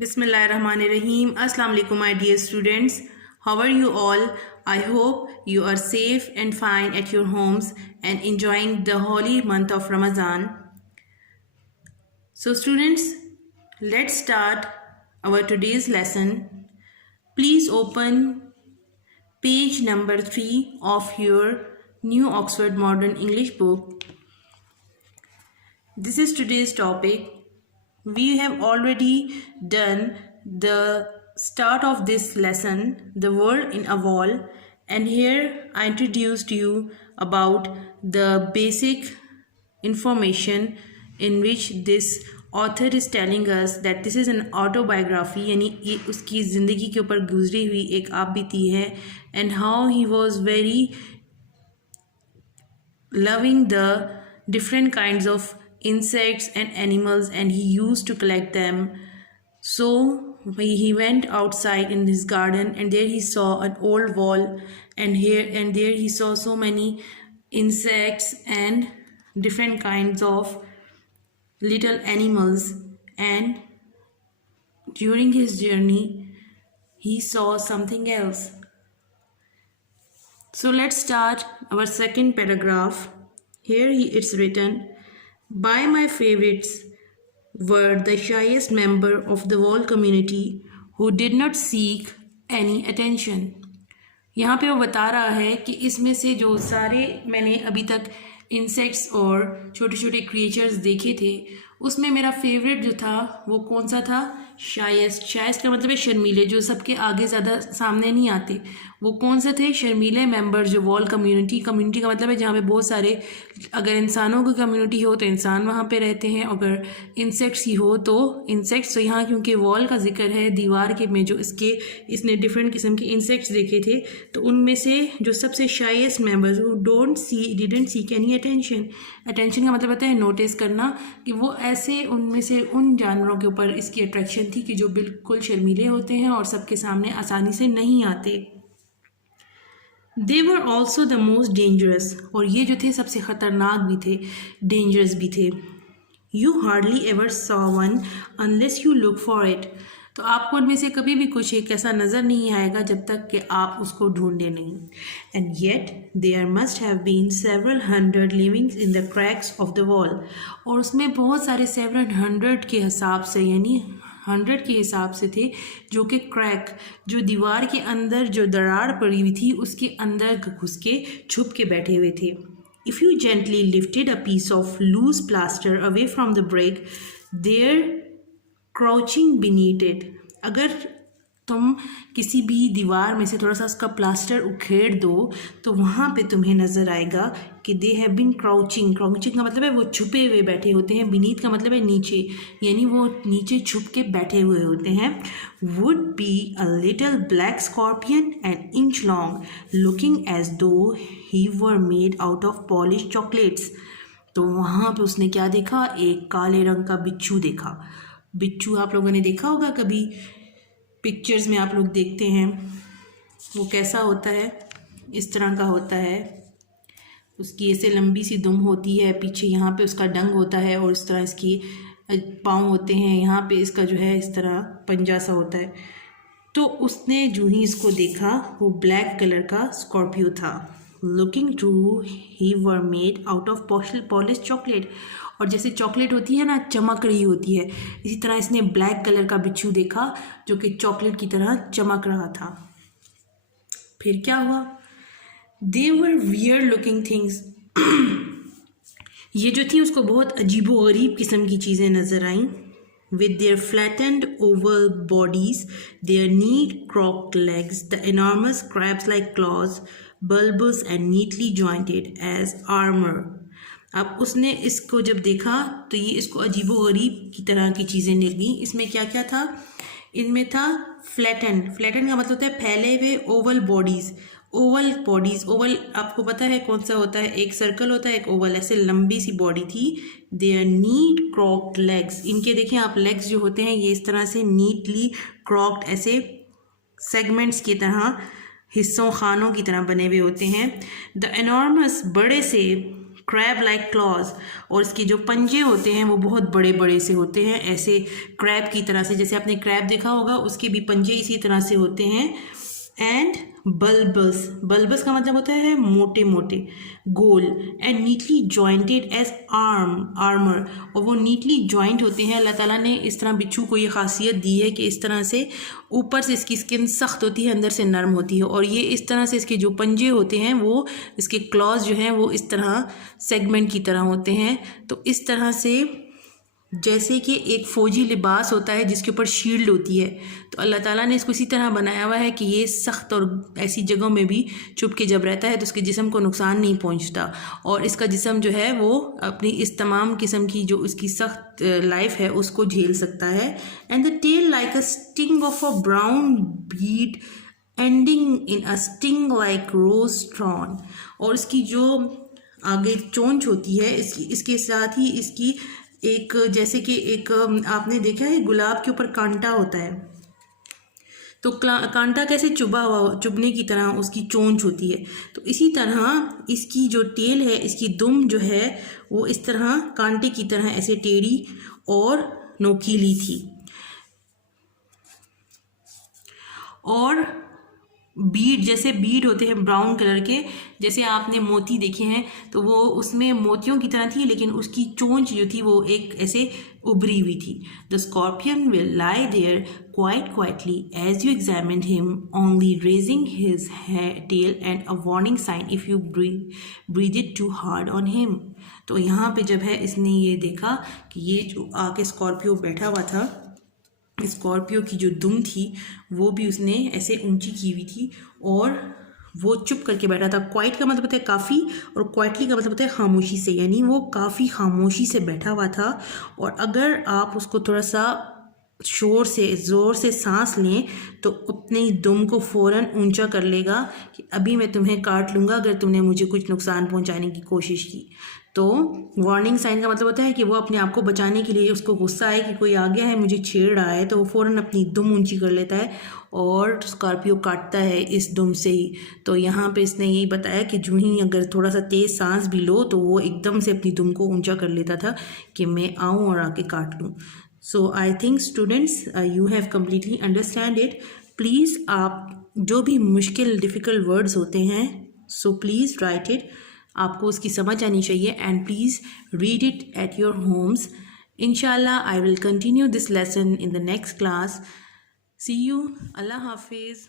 Bismillahirrahmanirrahim. Assalamu alaikum, my dear students. How are you all? I hope you are safe and fine at your homes and enjoying the holy month of Ramadan. So, students, let's start our today's lesson. Please open page number 3 of your New Oxford Modern English book. This is today's topic. We have already done the start of this lesson, the word in a wall, and here I introduced you about the basic information in which this author is telling us that this is an autobiography, यानी ये उसकी ज़िंदगी के ऊपर गुजरी हुई एक आप बीती है, and how he was very loving the different kinds of insects and animals and he used to collect them. So he went outside in his garden and there he saw an old wall, and here and there he saw so many insects and different kinds of little animals, and during his journey he saw something else. So let's start our second paragraph. Here it's written, by my favorites were the shyest member of the wall community who did not seek any attention. यहाँ पे वो बता रहा है कि इसमें से जो सारे मैंने अभी तक इंसेक्ट्स और छोटे छोटे क्रिएचर्स देखे थे उसमें मेरा फेवरेट जो था वो कौन सा था? शायस्ट का मतलब है शर्मीले, जो सबके आगे ज़्यादा सामने नहीं आते। वो कौन से थे? शर्मीले मेंबर जो वॉल कम्युनिटी का मतलब है जहाँ पे बहुत सारे, अगर इंसानों की कम्युनिटी हो तो इंसान वहाँ पे रहते हैं, अगर इंसेक्ट्स ही हो तो इंसेक्ट्स। तो यहाँ क्योंकि वॉल का जिक्र है, दीवार के में जो इसने डिफरेंट किस्म के इंसेक्ट्स देखे थे, तो उनमें से जो सबसे shyest members who didn't seek any attention का मतलब होता है नोटिस करना, कि वो ऐसे उनमें से उन जानवरों के ऊपर इसकी अट्रैक्शन थी कि जो बिल्कुल शर्मीले होते हैं और सबके सामने आसानी से नहीं आते। They were also the most dangerous, और ये जो थे सबसे ख़तरनाक भी थे, डेंजरस भी थे। You hardly ever saw one unless you look for it, तो आपको उनमें से कभी भी कुछ एक ऐसा नज़र नहीं आएगा जब तक कि आप उसको ढूंढे नहीं। And yet there must have been several hundred living in the cracks of the wall, और उसमें बहुत सारे 700 के हिसाब से, यानी 100 के हिसाब से थे जो कि क्रैक, जो दीवार के अंदर जो दरार पड़ी हुई थी उसके अंदर घुस के छुप के बैठे हुए थे। If you gently lifted a piece of loose plaster away from the brick, there crouching beneath it, अगर तुम किसी भी दीवार में से थोड़ा सा उसका प्लास्टर उखेड़ दो तो वहाँ पे तुम्हें नज़र आएगा कि दे हैव बीन क्राउचिंग का मतलब है वो छुपे हुए बैठे होते हैं, बीनीथ का मतलब है नीचे, यानी वो नीचे छुप के बैठे हुए होते हैं। Would be a little black scorpion an inch long looking as though they were made out of polished chocolates, तो वहाँ पे उसने क्या देखा? एक काले रंग का बिच्छू देखा। बिच्छू आप लोगों ने देखा होगा कभी, पिक्चर्स में आप लोग देखते हैं, वो कैसा होता है? इस तरह का होता है, उसकी ऐसे लंबी सी दुम होती है, पीछे यहाँ पे उसका डंग होता है और इस तरह इसकी पाँव होते हैं, यहाँ पे इसका जो है इस तरह पंजा सा होता है। तो उसने जो ही इसको देखा वो ब्लैक कलर का स्कॉर्पियो था। Looking to he were made out of polish chocolate, और जैसे चॉकलेट होती है ना, चमक रही होती है, इसी तरह इसने ब्लैक कलर का बिच्छू देखा जो कि चॉकलेट की तरह चमक रहा था। फिर क्या हुआ? दे वर वियर्ड लुकिंग थिंग्स, ये जो थी उसको बहुत अजीबो गरीब किस्म की चीज़ें नज़र आईं। With their flattened oval bodies, their neat crooked legs, the enormous crabs like claws, bulbous and neatly jointed as armor। अब उसने इसको जब देखा तो ये इसको अजीबो गरीब की तरह की चीज़ें लगी। इसमें क्या क्या था? इनमें था फ्लैटेंड का मतलब होता है फैले हुए, ओवल बॉडीज़ ओवल आपको पता है कौन सा होता है? एक सर्कल होता है, एक ओवल, ऐसे लंबी सी बॉडी थी। देयर नीट क्रॉक्ड लेग्स, इनके देखें आप लेग्स जो होते हैं ये इस तरह से नीटली क्रॉक्ड, ऐसे सेगमेंट्स की तरह, हिस्सों खानों की तरह बने हुए होते हैं। द एनॉर्मस, बड़े से, क्रैब लाइक क्लॉज, और इसके जो पंजे होते हैं वो बहुत बड़े बड़े से होते हैं, ऐसे क्रैब की तरह से, जैसे आपने क्रैब देखा होगा उसके भी पंजे इसी तरह से होते हैं। एंड बल्बस, बल्बस का मतलब होता है मोटे मोटे, गोल। And neatly jointed as armour, और वो नीटली जॉइंट होते हैं। अल्लाह ताला ने इस तरह बिच्छू को ये खासियत दी है कि इस तरह से ऊपर से इसकी स्किन सख्त होती है, अंदर से नरम होती है, और ये इस तरह से इसके जो पंजे होते हैं वो इसके क्लॉज जो हैं वो इस तरह सेगमेंट की तरह होते हैं। तो इस तरह से जैसे कि एक फ़ौजी लिबास होता है जिसके ऊपर शील्ड होती है, तो अल्लाह ताला ने इसको इसी तरह बनाया हुआ है कि ये सख्त और ऐसी जगहों में भी चुप के जब रहता है तो उसके जिस्म को नुकसान नहीं पहुंचता, और इसका जिस्म जो है वो अपनी इस तमाम किस्म की जो इसकी सख्त लाइफ है उसको झेल सकता है। And the tail like a sting of a brown bead ending in a sting like rose thorn, और इसकी जो आगे चोंच होती है इसके साथ ही इसकी एक, जैसे कि एक आपने देखा है गुलाब के ऊपर कांटा होता है, तो कांटा कैसे चुभने की तरह उसकी चोंच होती है, तो इसी तरह इसकी जो टेल है, इसकी दुम जो है वो इस तरह कांटे की तरह ऐसे टेढ़ी और नोकीली थी। और बीड, जैसे बीड होते हैं ब्राउन कलर के, जैसे आपने मोती देखे हैं तो वो उसमें मोतियों की तरह थी, लेकिन उसकी चोंच जो थी वो एक ऐसे उभरी हुई थी। The scorpion will lie there quite quietly as you examined him, only raising his tail and a warning sign if you breathe it too hard on him। तो यहाँ पे जब है इसने ये देखा कि ये जो आके स्कॉर्पियो बैठा हुआ था, स्कॉर्पियो की जो दुम थी वो भी उसने ऐसे ऊंची की हुई थी और वो चुप करके बैठा था। क्वाइट का मतलब होता है काफ़ी, और क्वाइटली का मतलब होता है खामोशी से, यानी वो काफ़ी खामोशी से बैठा हुआ था। और अगर आप उसको थोड़ा सा शोर से ज़ोर से सांस लें तो अपनी दुम को फ़ौरन ऊंचा कर लेगा कि अभी मैं तुम्हें काट लूँगा अगर तुमने मुझे कुछ नुकसान पहुँचाने की कोशिश की। तो वार्निंग साइन का मतलब होता है कि वो अपने आप को बचाने के लिए, उसको गुस्सा है कि कोई आ गया है मुझे छेड़ रहा है, तो वो फ़ौरन अपनी दुम ऊंची कर लेता है और स्कॉर्पियो काटता है इस दुम से ही। तो यहाँ पे इसने यही बताया कि जो ही अगर थोड़ा सा तेज़ सांस भी लो तो वो एकदम से अपनी दुम को ऊंचा कर लेता था कि मैं आऊँ और आके काट लूँ। So I think students you have completely understand it. Please आप जो भी मुश्किल डिफ़िकल्ट वर्ड्स होते हैं सो प्लीज़ राइट इट, आपको उसकी समझ आनी चाहिए, and please read it at your homes. इंशाल्लाह I will continue this lesson in the next class. See you, अल्लाह हाफिज़।